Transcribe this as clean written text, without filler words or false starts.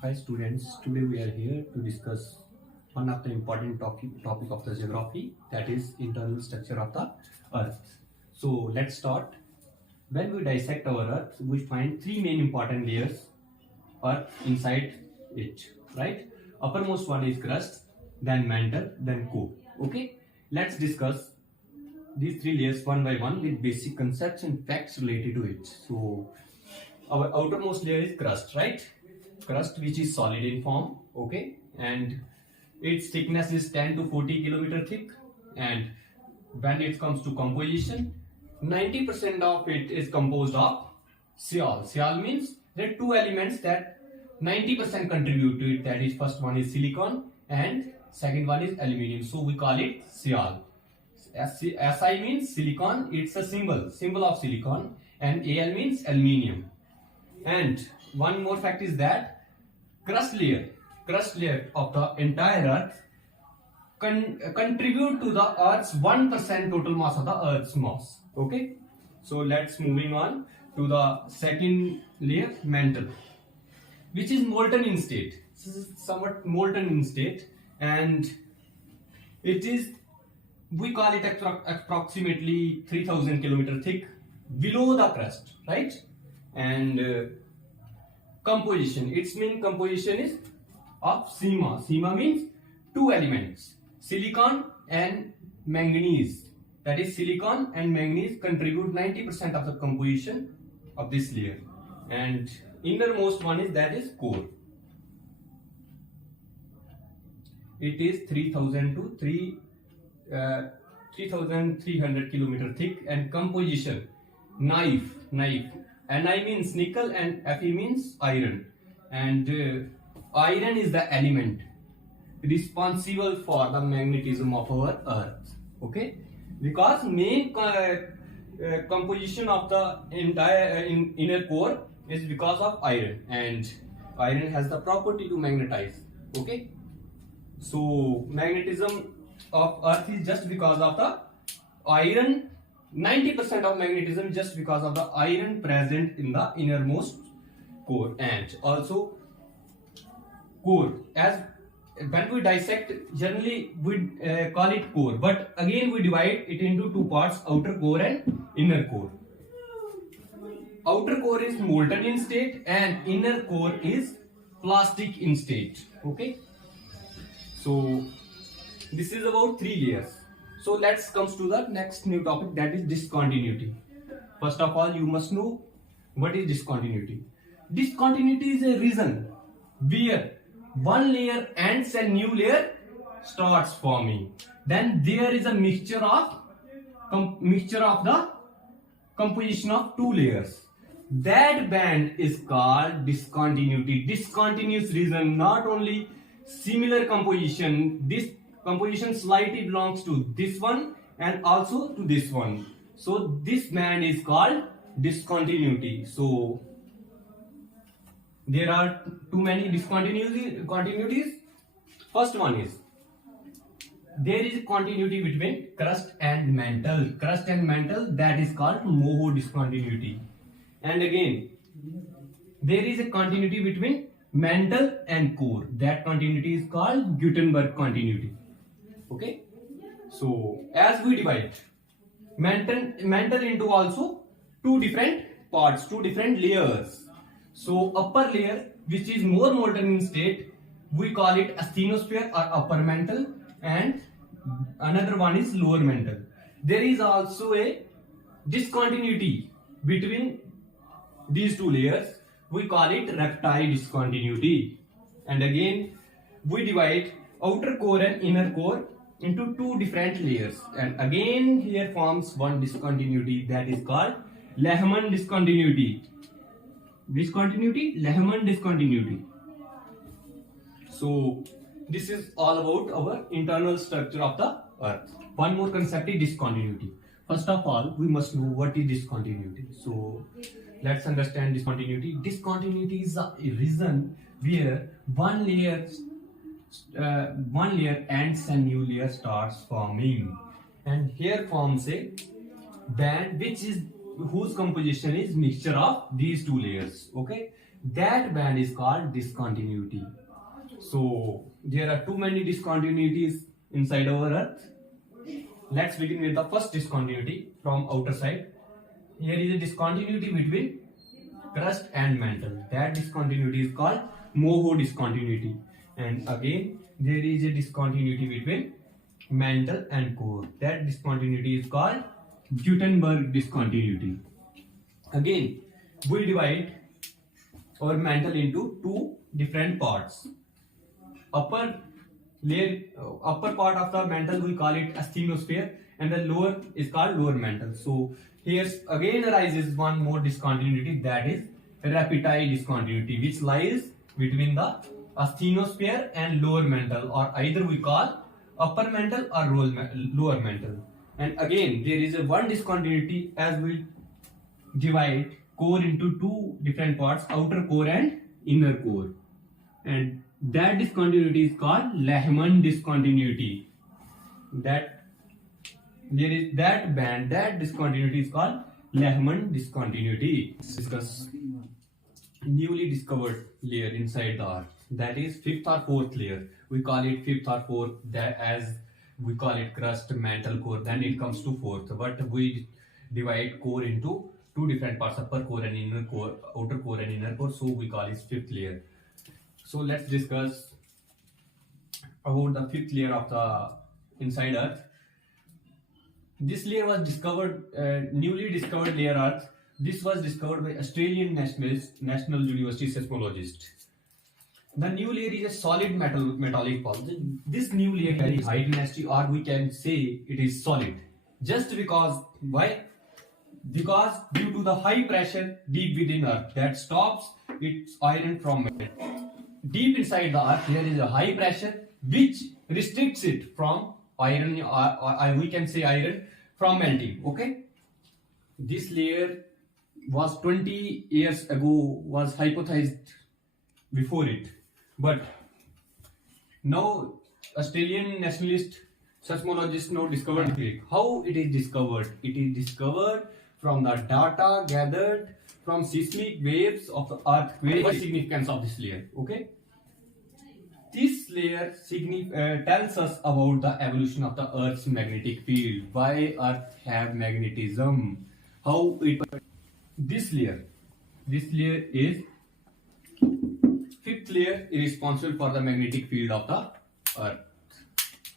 Hi students, today we are here to discuss one of the important topic of the geography, that is internal structure of the earth. So let's start. When we dissect our earth, we find three main important layers earth inside it, right? Uppermost one is crust, then mantle, then core. Okay, let's discuss these three layers one by one with basic concepts and facts related to it. So our outermost layer is crust, right? Crust which is solid in form, okay, and its thickness is 10 to 40 kilometer thick. And when it comes to composition, 90% of it is composed of sial. Sial means there are two elements that 90% contribute to it, that is first one is silicon and second one is aluminium, so we call it sial. Si means silicon, it's a symbol of silicon, and Al means aluminium. And one more fact is that crust layer of the entire earth contribute to the earth's 1% total mass of the earth's mass. Okay, so let's moving on to the second layer, mantle, which is molten in state. This is somewhat molten in state, and it is, we call it approximately 3000 kilometer thick below the crust, right? And composition, its main composition is of sema. Sema means two elements, silicon and manganese. That is, silicon and manganese contribute 90% of the composition of this layer. And innermost one is, that is core. It is 3000 to 3300 kilometer thick, and composition, knife. Ni means nickel and Fe means iron, and iron is the element responsible for the magnetism of our earth. Okay, because main composition of the entire inner core is because of iron, and iron has the property to magnetize. Okay, so magnetism of earth is just because of the iron. 90% of magnetism just because of the iron present in the innermost core. And also core, as when we dissect, generally we call it core, but again we divide it into two parts, outer core and inner core. Outer core is molten in state and inner core is plastic in state. Okay, so this is about three layers. So let's come to the next new topic, that is discontinuity. First of all, you must know what is discontinuity. Discontinuity is a region where one layer ends and new layer starts forming. Then there is a mixture of the composition of two layers. That band is called discontinuity. Discontinuous region, not only similar composition, this composition slightly belongs to this one and also to this one, so this band is called discontinuity. So there are too many discontinuities. First one is, there is a continuity between crust and mantle. Crust and mantle, that is called Moho discontinuity. And again, there is a continuity between mantle and core. That continuity is called Gutenberg continuity. Okay, so as we divide mantle into also two different parts, two different layers. So upper layer, which is more molten in state, we call it asthenosphere or upper mantle, and another one is lower mantle. There is also a discontinuity between these two layers, we call it reptile discontinuity. And again, we divide outer core and inner core into two different layers, and again here forms one discontinuity, that is called Lehman discontinuity. Lehman discontinuity. So this is all about our internal structure of the earth. One more concept is discontinuity. First of all, we must know what is discontinuity. So let's understand discontinuity. Discontinuity is a region where one layer ends and new layer starts forming, and here forms a band whose composition is mixture of these two layers. Okay, That band is called discontinuity. So there are too many discontinuities inside our earth. Let's begin with the first discontinuity from outer side. Here is a discontinuity between crust and mantle. That discontinuity is called Moho discontinuity. And again, there is a discontinuity between mantle and core. That discontinuity is called Gutenberg discontinuity. Again, we divide our mantle into two different parts. Upper layer, upper part of the mantle we call it asthenosphere, and the lower is called lower mantle. So here again arises one more discontinuity, that is rapiti discontinuity, which lies between the asthenosphere and lower mantle, or either we call upper mantle or lower mantle. And again there is a one discontinuity as we divide core into two different parts, outer core and inner core, and that discontinuity is called Lehman discontinuity. That there is that band, that discontinuity is called Lehman discontinuity. Let's discuss newly discovered layer inside the earth, that is fifth or fourth layer. We call it fifth or fourth, that as we call it crust, mantle, core. Then it comes to fourth, but we divide core into two different parts, upper core and inner core, outer core and inner core, so we call it fifth layer. So let's discuss about the fifth layer of the inside earth. This layer was discovered, newly discovered layer earth. This was discovered by Australian National University seismologist. The new layer is a solid metallic pulp. This new layer is very high density, or we can say it is solid. Just because, why? Because due to the high pressure deep within earth that stops its iron from melting. Deep inside the earth there is a high pressure which restricts it from iron, or we can say iron, from melting. Okay, this layer was 20 years ago was hypothesized before it, but now Australian nationalist seismologists now discovered it. How it is discovered? It is discovered from the data gathered from seismic waves of the earthquake. What is the significance of this layer? Okay, this layer tells us about the evolution of the earth's magnetic field, why earth have magnetism, how it. This layer is fifth layer, is responsible for the magnetic field of the earth.